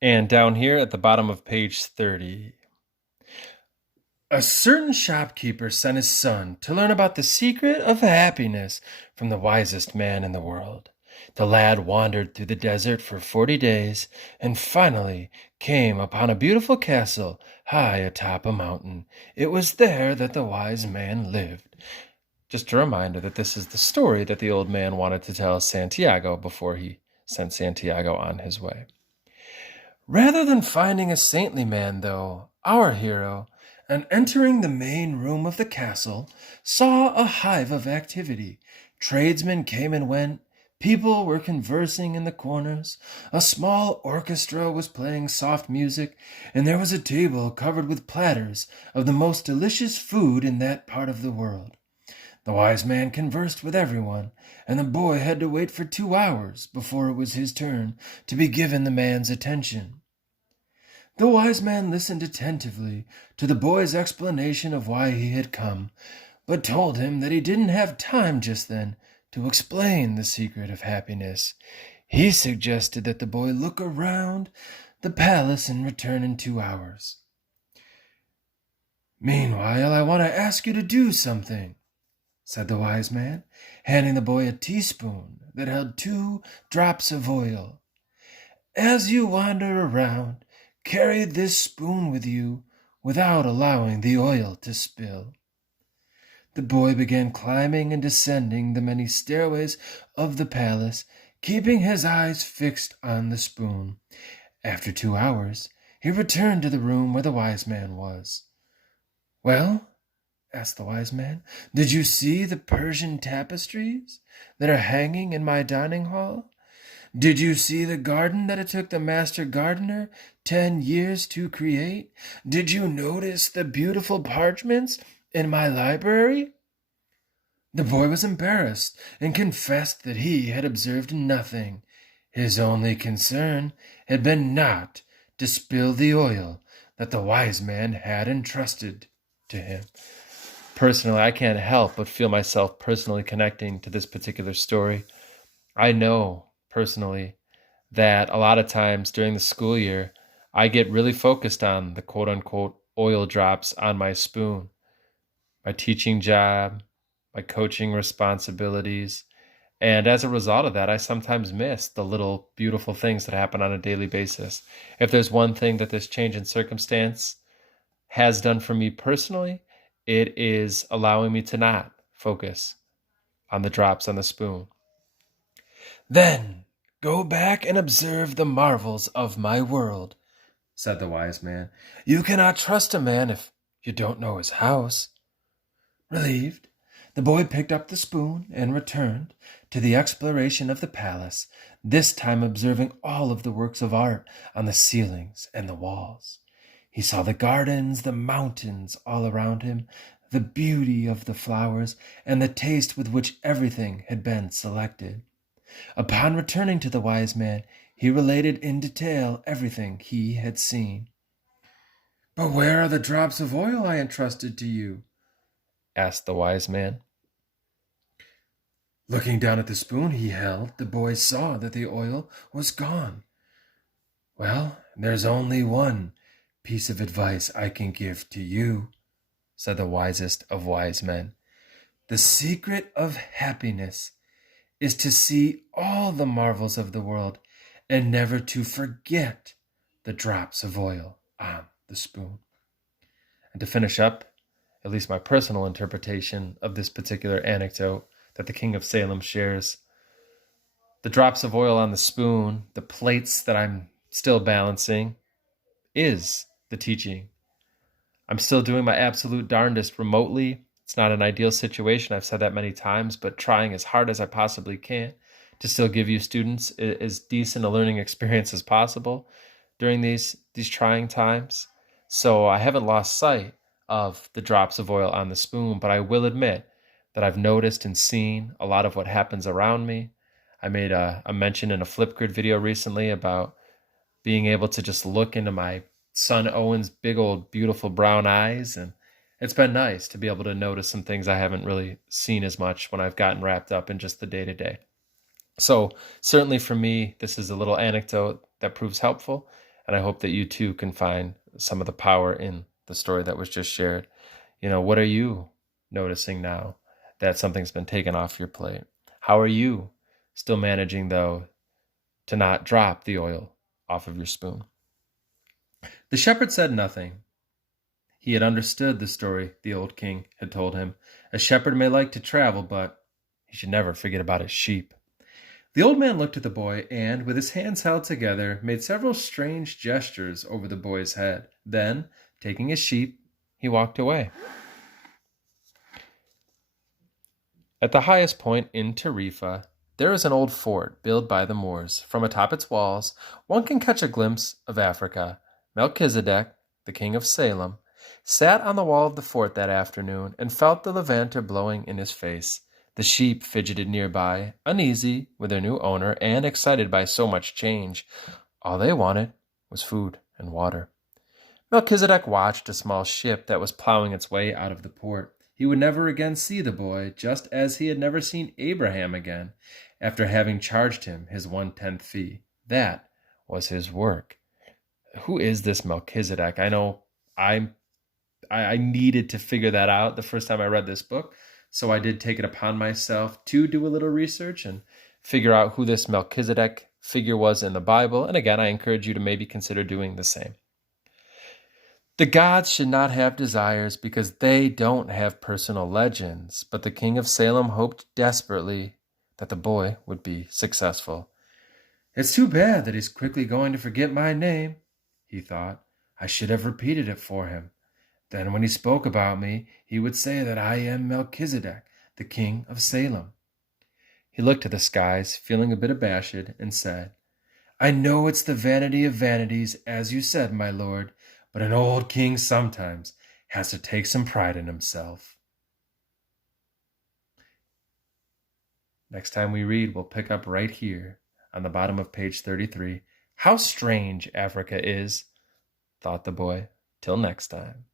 And down here at the bottom of page 30. A certain shopkeeper sent his son to learn about the secret of happiness from the wisest man in the world. The lad wandered through the desert for 40 days and finally came upon a beautiful castle high atop a mountain. It was there that the wise man lived. Just a reminder that this is the story that the old man wanted to tell Santiago before he sent Santiago on his way. Rather than finding a saintly man, though, our hero, on entering the main room of the castle, saw a hive of activity. Tradesmen came and went. People were conversing in the corners. A small orchestra was playing soft music, and there was a table covered with platters of the most delicious food in that part of the world. The wise man conversed with everyone, and the boy had to wait for 2 hours before it was his turn to be given the man's attention. The wise man listened attentively to the boy's explanation of why he had come, but told him that he didn't have time just then to explain the secret of happiness. He suggested that the boy look around the palace and return in 2 hours. Meanwhile, I want to ask you to do something, said the wise man, handing the boy a teaspoon that held 2 drops of oil. As you wander around, carry this spoon with you without allowing the oil to spill. The boy began climbing and descending the many stairways of the palace, keeping his eyes fixed on the spoon. After 2 hours, he returned to the room where the wise man was. Well, asked the wise man, did you see the Persian tapestries that are hanging in my dining hall? Did you see the garden that it took the master gardener 10 years to create? Did you notice the beautiful parchments in my library? The boy was embarrassed and confessed that he had observed nothing. His only concern had been not to spill the oil that the wise man had entrusted to him. Personally, I can't help but feel myself personally connecting to this particular story. I know personally that a lot of times during the school year, I get really focused on the quote unquote oil drops on my spoon. My teaching job, my coaching responsibilities, and as a result of that, I sometimes miss the little beautiful things that happen on a daily basis. If there's one thing that this change in circumstance has done for me personally, it is allowing me to not focus on the drops on the spoon. Then go back and observe the marvels of my world, said the wise man. You cannot trust a man if you don't know his house. Relieved, the boy picked up the spoon and returned to the exploration of the palace, this time observing all of the works of art on the ceilings and the walls. He saw the gardens, the mountains all around him, the beauty of the flowers, and the taste with which everything had been selected. Upon returning to the wise man, he related in detail everything he had seen. But where are the drops of oil I entrusted to you? Asked the wise man. Looking down at the spoon he held, the boy saw that the oil was gone. Well, there's only one piece of advice I can give to you, said the wisest of wise men. The secret of happiness is to see all the marvels of the world and never to forget the drops of oil on the spoon. And to finish up, at least my personal interpretation of this particular anecdote that the King of Salem shares, the drops of oil on the spoon, the plates that I'm still balancing, is the teaching. I'm still doing my absolute darndest remotely. It's not an ideal situation. I've said that many times, but trying as hard as I possibly can to still give you students as decent a learning experience as possible during these trying times. So I haven't lost sight of the drops of oil on the spoon, but I will admit that I've noticed and seen a lot of what happens around me. I made a mention in a Flipgrid video recently about being able to just look into my son Owen's big old beautiful brown eyes, and it's been nice to be able to notice some things I haven't really seen as much when I've gotten wrapped up in just the day-to-day. So certainly for me, this is a little anecdote that proves helpful, And I hope that you too can find some of the power in the story that was just shared. What are you noticing now that something's been taken off your plate? How are you still managing, though, to not drop the oil off of your spoon? The shepherd said nothing. He had understood the story the old king had told him. A shepherd may like to travel, but he should never forget about his sheep. The old man looked at the boy and, with his hands held together, made several strange gestures over the boy's head. Then, taking his sheep, he walked away. At the highest point in Tarifa, there is an old fort built by the Moors. From atop its walls, one can catch a glimpse of Africa. Melchizedek, the king of Salem, sat on the wall of the fort that afternoon and felt the levanter blowing in his face. The sheep fidgeted nearby, uneasy with their new owner and excited by so much change. All they wanted was food and water. Melchizedek watched a small ship that was plowing its way out of the port. He would never again see the boy, just as he had never seen Abraham again, after having charged him his 1/10 fee. That was his work. Who is this Melchizedek? I know I needed to figure that out the first time I read this book, so I did take it upon myself to do a little research and figure out who this Melchizedek figure was in the Bible. And again, I encourage you to maybe consider doing the same. The gods should not have desires because they don't have personal legends, but the king of Salem hoped desperately that the boy would be successful. It's too bad that he's quickly going to forget my name, he thought. I should have repeated it for him. Then when he spoke about me, he would say that I am Melchizedek, the king of Salem. He looked to the skies, feeling a bit abashed, and said, I know it's the vanity of vanities, as you said, my lord, but an old king sometimes has to take some pride in himself. Next time we read, we'll pick up right here on the bottom of page 33. How strange Africa is, thought the boy. Till next time.